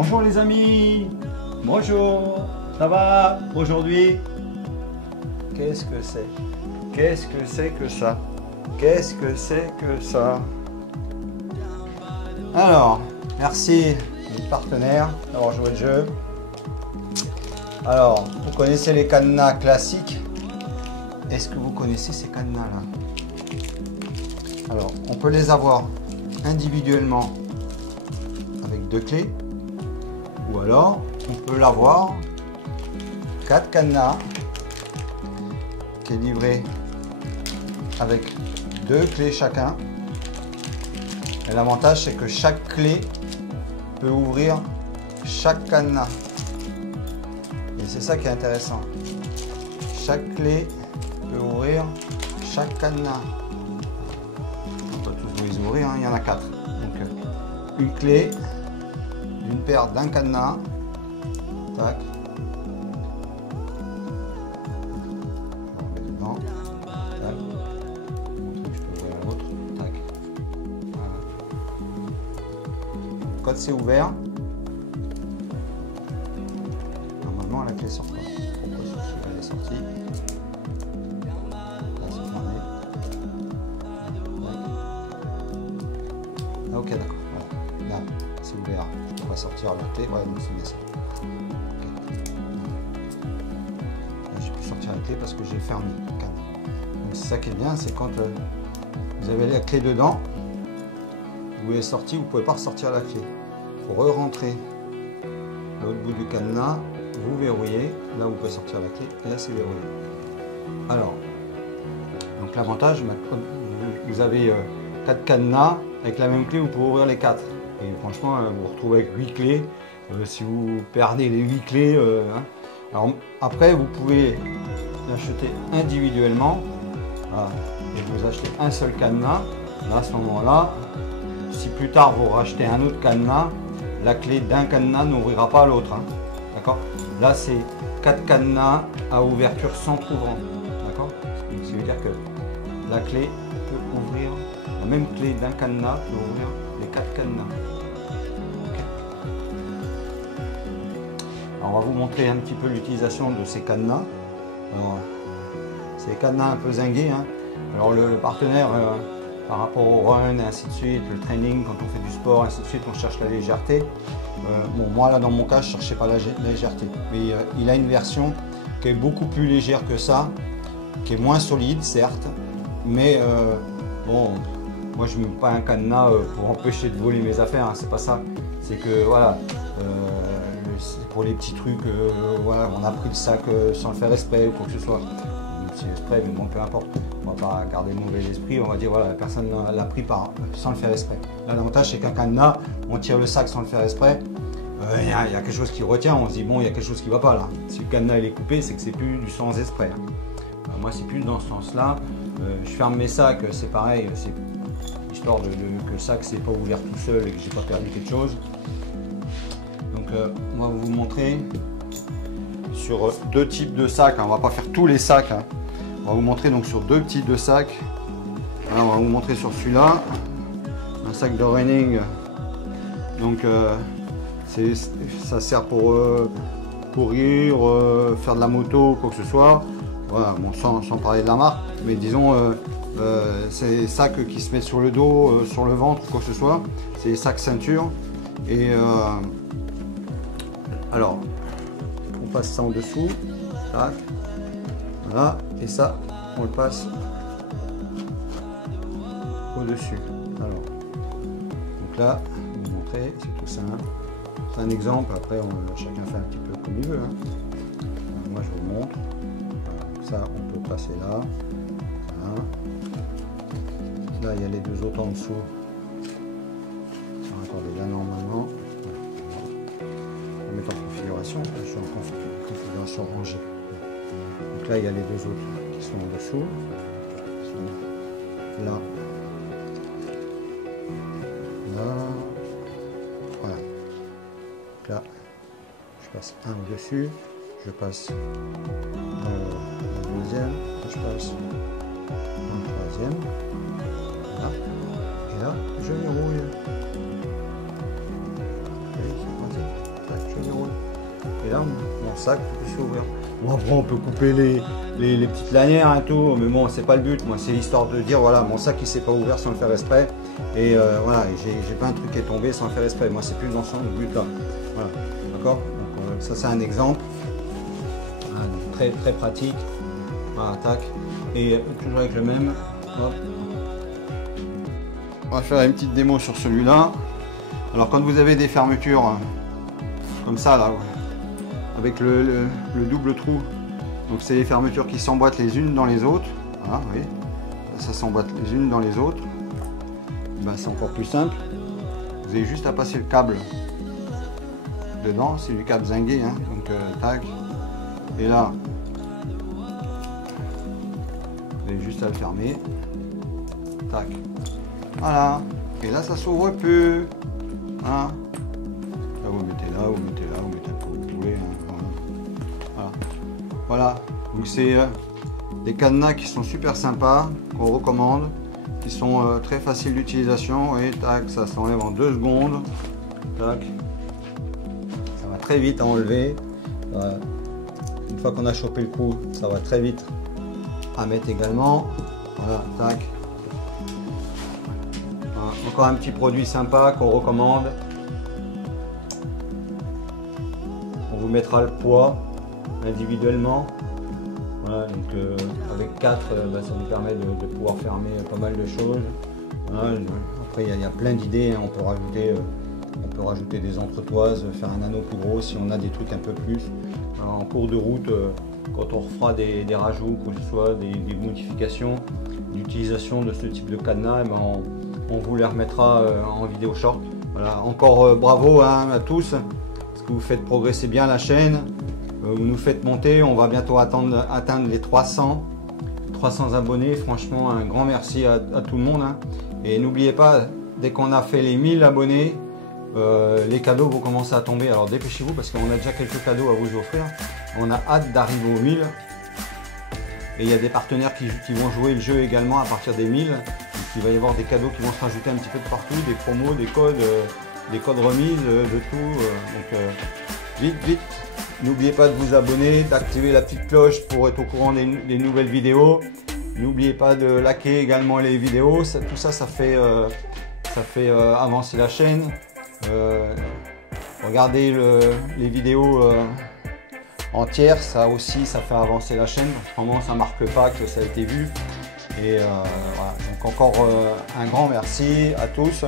Bonjour les amis, bonjour, ça va aujourd'hui? Qu'est-ce que c'est? Qu'est-ce que c'est que ça? Qu'est-ce que c'est que ça? Alors, merci mes partenaires d'avoir joué le jeu. Alors, vous connaissez les cadenas classiques. Est-ce que vous connaissez ces cadenas là? Alors, on peut les avoir individuellement avec 2 clés. Ou alors, on peut l'avoir 4 cadenas qui est livré avec 2 clés chacun. Et l'avantage, c'est que chaque clé peut ouvrir chaque cadenas. Et c'est ça qui est intéressant. Chaque clé peut ouvrir chaque cadenas. On peut tous les ouvrir, hein, il y en a 4. Donc, une clé d'une paire d'un cadenas. Tac. Je remets dedans. Tac. Je peux ouvrir l'autre. Tac. Voilà. Quand c'est ouvert, normalement la clé sort pas. Pourquoi celui-là est sorti? Là c'est fermé. Tac. Ok, d'accord. Voilà. Là c'est ouvert. Je peux pas sortir la clé. Ouais, donc c'est bien ça. J'ai pu sortir la clé parce que j'ai fermé le cadre. Donc c'est ça qui est bien, c'est quand vous avez la clé dedans, vous l'avez sortie, vous ne pouvez pas ressortir la clé. Il faut re-rentrer à l'autre bout du cadenas, vous verrouillez, là vous pouvez sortir la clé, et là c'est verrouillé. Alors, donc l'avantage, vous avez 4 cadenas, avec la même clé vous pouvez ouvrir les 4. Et franchement, vous vous retrouvez avec 8 clés, si vous perdez les 8 clés, hein. Alors après, vous pouvez l'acheter individuellement, voilà, et vous achetez un seul cadenas. Là, à ce moment-là, si plus tard vous rachetez un autre cadenas, la clé d'un cadenas n'ouvrira pas l'autre. Hein, d'accord? Là, c'est 4 cadenas à ouverture sans ouvrant. D'accord? Ce qui veut dire que la clé peut ouvrir, la même clé d'un cadenas peut ouvrir les 4 cadenas. On va vous montrer un petit peu l'utilisation de ces cadenas. C'est des cadenas un peu zingués. Hein. Alors le partenaire, par rapport au run et ainsi de suite, le training, quand on fait du sport, ainsi de suite, on cherche la légèreté. Bon, moi là dans mon cas, je ne cherchais pas la légèreté. Mais il a une version qui est beaucoup plus légère que ça, qui est moins solide, certes. Mais bon, moi je ne mets pas un cadenas pour empêcher de voler mes affaires, hein, c'est pas ça. C'est que voilà. Pour les petits trucs, voilà, on a pris le sac sans le faire exprès ou quoi que ce soit. C'est exprès, mais bon, peu importe. On va pas garder le mauvais esprit, on va dire voilà, la personne l'a pris sans le faire exprès. Là, l'avantage, c'est qu'un cadenas, on tire le sac sans le faire exprès. Il y a quelque chose qui retient, on se dit bon, il y a quelque chose qui va pas là. Si le cadenas il est coupé, c'est que c'est plus du sans exprès. Hein. Moi, c'est plus dans ce sens-là. Je ferme mes sacs, c'est pareil, c'est histoire que le sac c'est pas ouvert tout seul et que j'ai pas perdu quelque chose. Donc on va vous montrer sur 2 types de sacs, hein. On va pas faire tous les sacs, hein. On va vous montrer donc sur 2 types de sacs. Alors, on va vous montrer sur celui-là, un sac de running. Donc ça sert pour courir, faire de la moto, quoi que ce soit. Voilà, bon, sans parler de la marque, mais disons c'est des sacs qui se mettent sur le dos, sur le ventre, quoi que ce soit. C'est des sacs ceinture. Et alors, on passe ça en dessous, tac, voilà, et ça, on le passe au-dessus. Alors, donc là, je vais vous montrer, c'est tout simple. C'est un exemple, après, chacun fait un petit peu comme il veut. Hein. Alors, moi, je vous montre. Ça, on peut passer là. Voilà. Là, il y a les 2 autres en dessous. Attendez, là, normalement. En configuration, je suis en configuration rangée. Donc là il y a les 2 autres qui sont en dessous, là, là, voilà. Donc là, je passe un au-dessus, je passe le deuxième, je passe un troisième, voilà. Et là je verrouille. ça que tu puisses ouvrir. Bon, après on peut couper les petites lanières et tout, mais bon c'est pas le but. Moi c'est l'histoire de dire voilà mon sac il s'est pas ouvert sans le faire exprès et voilà j'ai pas un truc qui est tombé sans le faire exprès. Moi c'est plus dans ce but là. Voilà, d'accord. Donc ça c'est un exemple très très pratique. Voilà, tac. Et toujours avec le même. Hop. On va faire une petite démo sur celui-là. Alors quand vous avez des fermetures comme ça là, avec le double trou, donc c'est les fermetures qui s'emboîtent les unes dans les autres. Voilà, vous voyez, ça s'emboîte les unes dans les autres. Ben, c'est encore plus simple. Vous avez juste à passer le câble dedans, c'est du câble zingué, hein, donc tac. Et là, vous avez juste à le fermer. Tac. Voilà. Et là, ça s'ouvre plus. Hein. Là, vous mettez là, vous mettez là, vous mettez un peu où vous voulez. Hein. Voilà. Voilà. Donc, c'est des cadenas qui sont super sympas, qu'on recommande, qui sont très faciles d'utilisation. Et tac, ça s'enlève en 2 secondes. Tac. Ça va très vite à enlever. Voilà. Une fois qu'on a chopé le coup, ça va très vite à mettre également. Voilà, tac. Voilà. Encore un petit produit sympa qu'on recommande. On vous mettra le poids individuellement. Voilà, donc avec 4, bah, ça nous permet de pouvoir fermer pas mal de choses. Voilà, après il y a plein d'idées, hein. On peut rajouter des entretoises, faire un anneau plus gros si on a des trucs un peu plus. Alors, en cours de route, quand on refera des rajouts, que ce soit des modifications d'utilisation de ce type de cadenas, eh ben on vous les remettra en vidéo short. Voilà, encore bravo hein, à tous, parce que vous faites progresser bien la chaîne, vous nous faites monter, on va bientôt atteindre les 300 abonnés. Franchement, un grand merci à tout le monde. Hein. Et n'oubliez pas, dès qu'on a fait les 1000 abonnés, les cadeaux vont commencer à tomber. Alors dépêchez-vous parce qu'on a déjà quelques cadeaux à vous offrir. On a hâte d'arriver aux 1000. Et il y a des partenaires qui vont jouer le jeu également à partir des 1000. Donc, il va y avoir des cadeaux qui vont se rajouter un petit peu de partout, des promos, des codes remises, de tout. Donc vite, vite. N'oubliez pas de vous abonner, d'activer la petite cloche pour être au courant des nouvelles vidéos. N'oubliez pas de liker également les vidéos. Tout ça, ça fait avancer la chaîne. Regardez les vidéos entières, ça aussi ça fait avancer la chaîne. Vraiment ça marque pas que ça a été vu. Et voilà. Donc encore un grand merci à tous.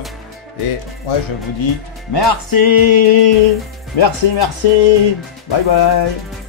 Et moi je vous dis merci. Merci. Bye bye.